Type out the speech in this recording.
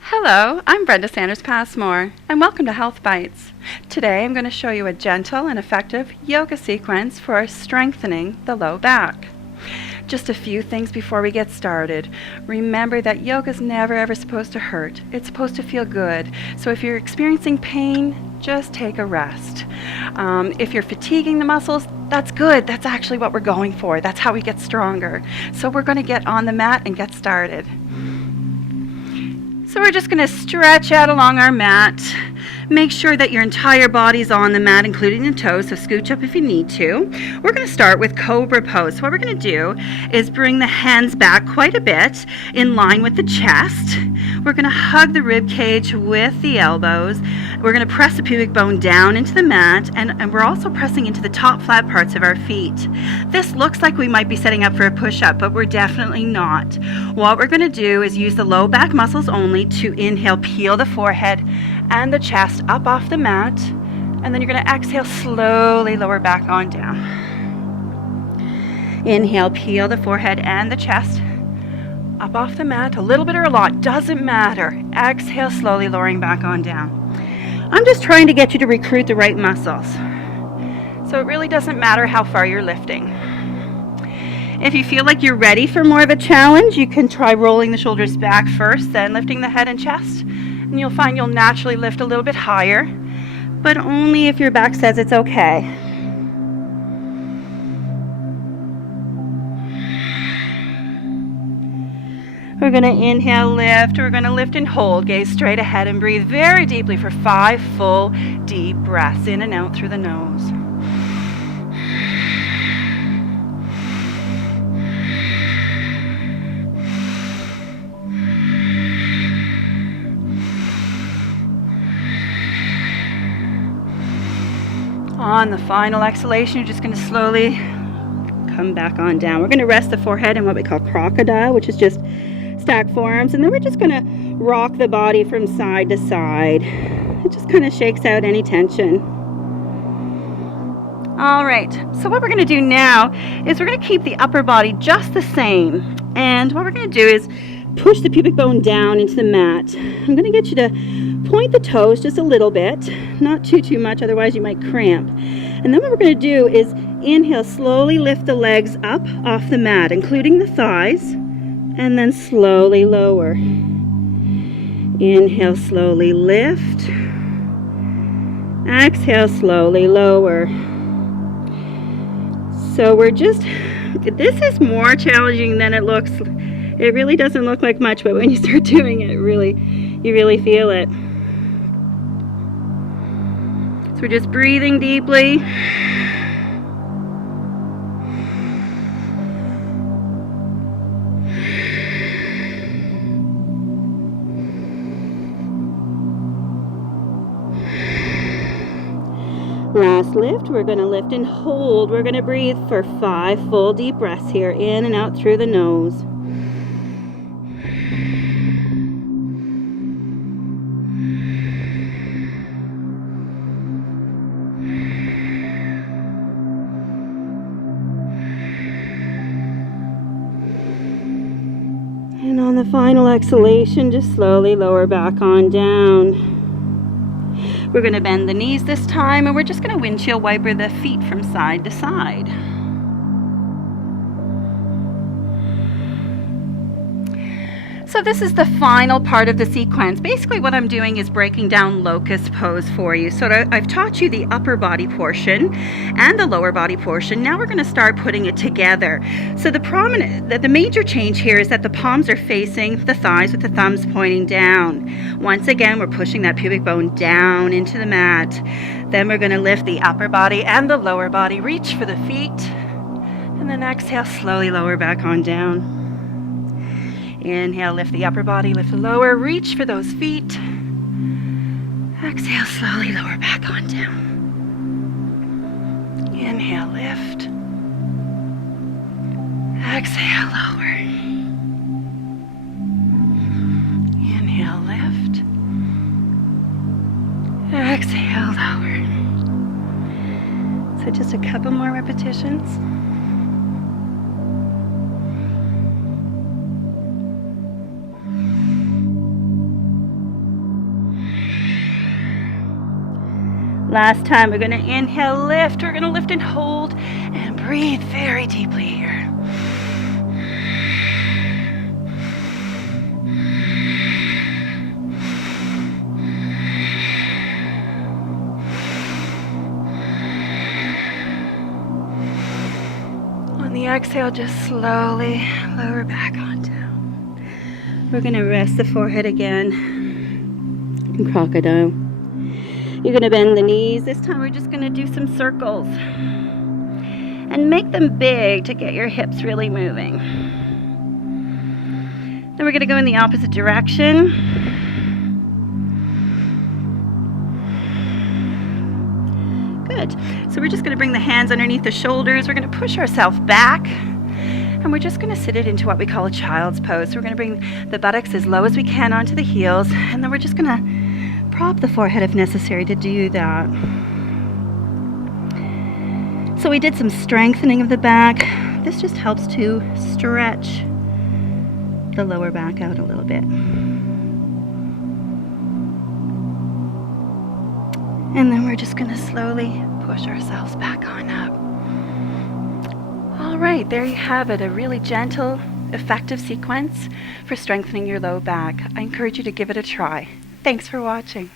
Hello, I'm Brenda Sanders Passmore, and welcome to Health Bites. Today I'm going to show you a gentle and effective yoga sequence for strengthening the low back. Just a few things before we get started. Remember that yoga is never ever supposed to hurt. It's supposed to feel good. So if you're experiencing pain, just take a rest. If you're fatiguing the muscles, that's good. That's actually what we're going for. That's how we get stronger. So we're going to get on the mat and get started. So we're just going to stretch out along our mat. Make sure that your entire body's on the mat, including the toes, so scooch up if you need to. We're going to start with Cobra Pose. So what we're going to do is bring the hands back quite a bit in line with the chest. We're going to hug the rib cage with the elbows. We're going to press the pubic bone down into the mat, and we're also pressing into the top flat parts of our feet. This looks like we might be setting up for a push-up, but we're definitely not. What we're going to do is use the low back muscles only to inhale, peel the forehead and the chest up off the mat, and then you're going to exhale, slowly lower back on down. Inhale, peel the forehead and the chest up off the mat, a little bit or a lot, doesn't matter. Exhale, slowly lowering back on down. I'm just trying to get you to recruit the right muscles, so it really doesn't matter how far you're lifting. If you feel like you're ready for more of a challenge, you can try rolling the shoulders back first, then lifting the head and chest, and you'll find you'll naturally lift a little bit higher, but only if your back says it's okay. We're going to inhale, lift. We're going to lift and hold. Gaze straight ahead and breathe very deeply for 5 full deep breaths in and out through the nose. On the final exhalation, you're just going to slowly come back on down. We're going to rest the forehead in what we call crocodile, which is just stack forearms, and then we're just going to rock the body from side to side. It just kind of shakes out any tension. All right, so what we're going to do now is we're going to keep the upper body just the same, and what we're going to do is push the pubic bone down into the mat. I'm going to get you to point the toes just a little bit, not too much, otherwise you might cramp. And then what we're going to do is inhale, slowly lift the legs up off the mat, including the thighs, and then slowly lower. Inhale, slowly lift. Exhale, slowly lower. So this is more challenging than it looks. It really doesn't look like much, but when you start doing it, you really feel it. So we're just breathing deeply. Last lift, we're going to lift and hold. We're going to breathe for 5 full deep breaths here, in and out through the nose. And on the final exhalation, just slowly lower back on down. We're going to bend the knees this time, and we're just going to windshield wiper the feet from side to side. So this is the final part of the sequence. Basically what I'm doing is breaking down locust pose for you. So I've taught you the upper body portion and the lower body portion. Now we're going to start putting it together. So the major change here is that the palms are facing the thighs with the thumbs pointing down. Once again, we're pushing that pubic bone down into the mat. Then we're going to lift the upper body and the lower body, reach for the feet, and then exhale, slowly lower back on down. Inhale, lift the upper body, lift the lower, reach for those feet. Exhale, slowly lower back on down. Inhale, lift. Exhale, lower. Inhale, lift. Exhale, lower. So just Just a couple more repetitions. Last time, we're going to inhale, lift. We're going to lift and hold and breathe very deeply here. On the exhale, just slowly lower back on down. We're going to rest the forehead again in crocodile. You're going to bend the knees. This time we're just going to do some circles and make them big to get your hips really moving. Then we're going to go in the opposite direction. Good. So we're just going to bring the hands underneath the shoulders. We're going to push ourselves back, and we're just going to sit it into what we call a child's pose. So we're going to bring the buttocks as low as we can onto the heels, and then we're just going to prop the forehead if necessary to do that. So we did some strengthening of the back. This just helps to stretch the lower back out a little bit. And then we're just going to slowly push ourselves back on up. All right, there you have it, a really gentle, effective sequence for strengthening your low back. I encourage you to give it a try. Thanks for watching.